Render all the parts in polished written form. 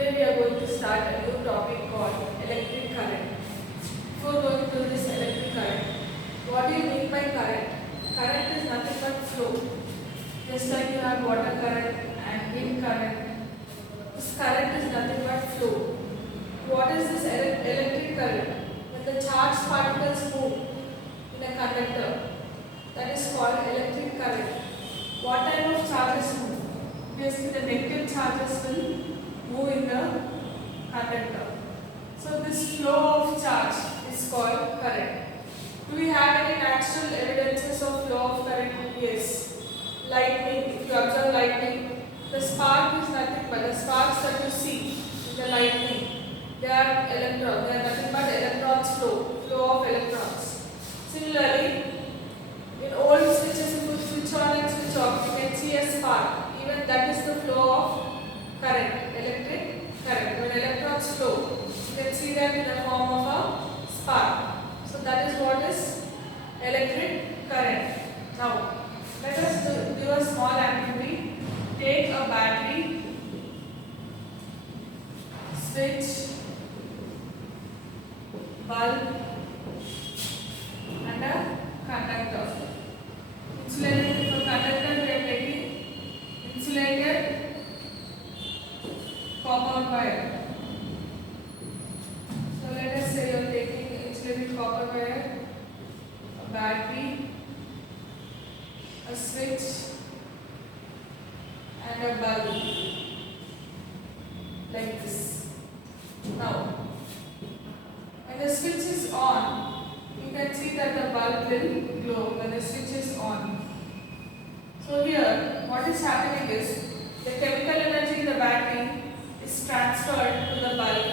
Today we are going to start a new topic called electric current. Before going to this electric current, what do you mean by current? Current is nothing but flow. Just like you have water current and wind current, this current is nothing but flow. What is this electric current? When the charged particles move in a conductor, that is called electric current. What type of charges move? Obviously the negative charges will move in the conductor. So this flow of charge is called current. Do we have any natural evidences of flow of current? Yes. Lightning, if you observe lightning, the spark is nothing but the sparks that you see in the lightning. They are electrons, they are nothing but electrons flow of electrons. Similarly, in old switches, if you switch on and switch off, you can see a spark. Even that is the flow of current, electric current. When electrons flow, you can see that in the form of a spark. So that is what is electric current. Now, let us do a small activity. Take a battery, switch, bulb and a conductor. Insulated, for conductor we are taking insulated copper wire. So let us say you are taking insulated copper wire, a battery, a switch and a bulb, like this. Now, when the switch is on, you can see that the bulb will glow when the switch is on. So here, what is happening is, the chemical energy in the battery is transferred to the bulb.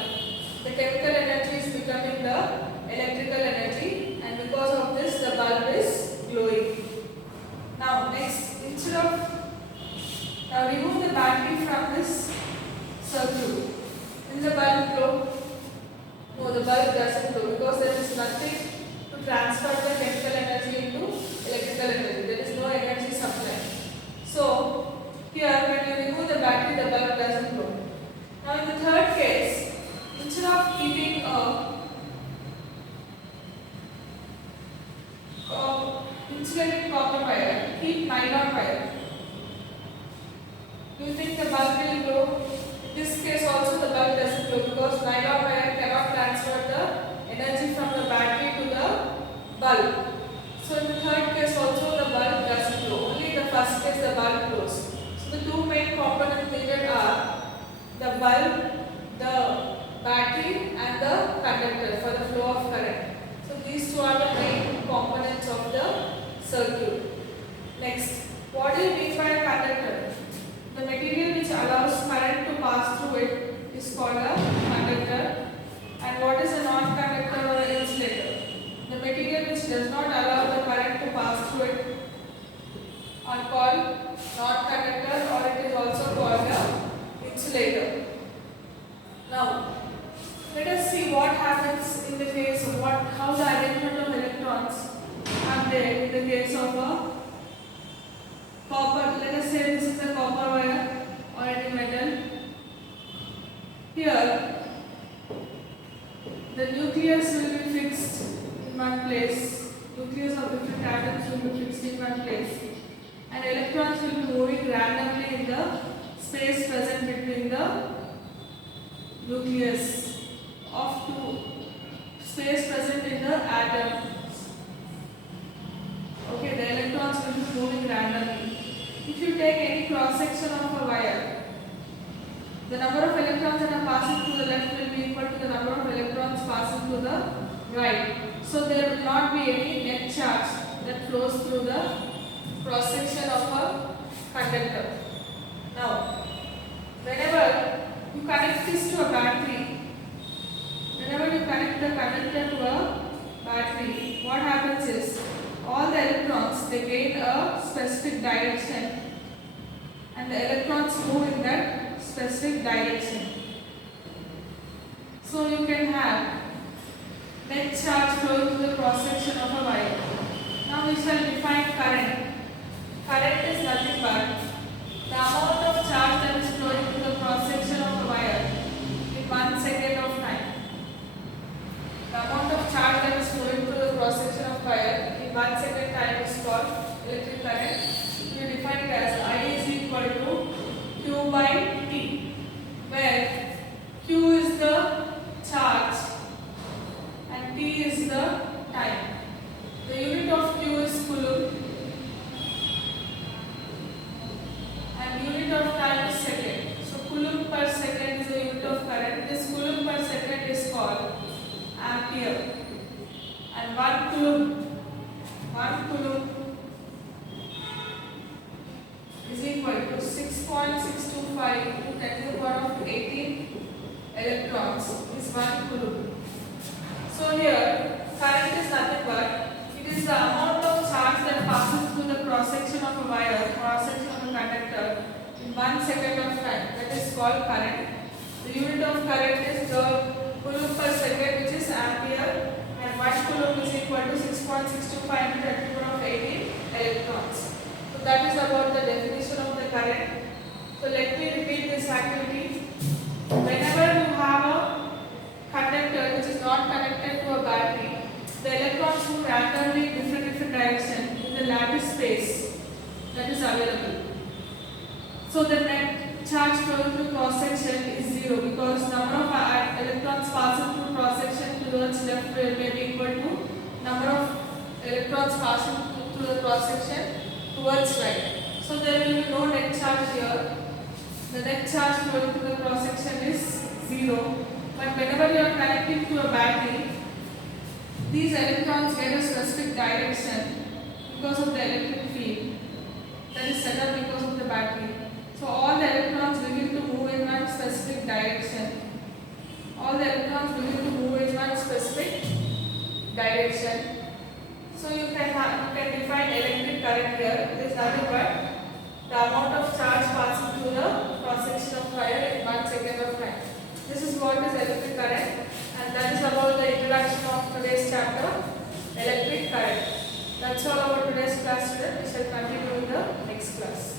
The chemical energy is becoming the electrical energy, and because of this the bulb is glowing. Now next, now remove the battery from this circuit. Will the bulb glow? No, the bulb doesn't glow because there is nothing to transfer the chemical energy into electrical energy. There is no energy supply. So here when you remove the battery, the bulb doesn't glow. Now in the third case, instead of keeping a insulated copper wire, keep nylon wire. Do you think the bulb will glow? In this case also the bulb doesn't glow because nylon wire cannot transfer the energy from the battery to the bulb. So in the third case also the bulb doesn't glow. Only in the first case the bulb glows. So the two main components needed are the bulb, the battery and the conductor for the flow of current. So these two are the main components of the circuit. Next, what do you mean by a conductor? The material which allows current to pass through it is called a conductor. And what is a non-conductor or an insulator? The material which does not allow the current to pass through it are called non-conductor, or it is also called a insulator. Now, let us see what happens in the case of how the arrangement of electrons are there in the case of a copper. Let us say this is a copper wire or any metal. Here, the nucleus will be fixed in one place. Nucleus of different atoms will be fixed in one place, and electrons will be moving randomly in the space present between the nucleus of two space present in the atom. Okay, the electrons will be moving randomly. If you take any cross section of a wire, the number of electrons that are passing to the left will be equal to the number of electrons passing to the right. So there will not be any net charge that flows through the cross section of a conductor. Now, whenever you connect this to a battery, whenever you connect the conductor to a battery, what happens is all the electrons, they gain a specific direction and the electrons move in that specific direction. So you can have net charge flowing through the cross section of a wire. Now we shall define current. Current is nothing but the amount of charge that is flowing through the cross section of a wire 5 to 10 to the power of 18 electrons is 1 coulomb. So here current is nothing but it is the amount of charge that passes through the cross section of a wire, cross section of a conductor in 1 second of time. That is called current. The unit of current is the coulomb per second, which is ampere, and 1 coulomb is equal to 6.625 into 10 to the power of 18 electrons. So that is about the definition of the current. So let me repeat this activity. Whenever you have a conductor which is not connected to a battery, the electrons move randomly in different direction in the lattice space that is available. So the net charge flowing through cross section is 0 because number of electrons passing through cross section towards left may be equal to number of electrons passing through the cross section towards right. So there will be no net charge here. The net charge flowing through the cross section is 0. But whenever you are connecting to a battery, these electrons get a specific direction because of the electric field that is set up because of the battery. So all the electrons begin to move in one specific direction. All the electrons begin to move in one specific direction. So you can define electric current here. It is nothing but the amount of charge passing through the cross section of wire in 1 second of time. This is what is electric current, and that is about the introduction of today's chapter, electric current. That's all about today's class, students. We shall continue in the next class.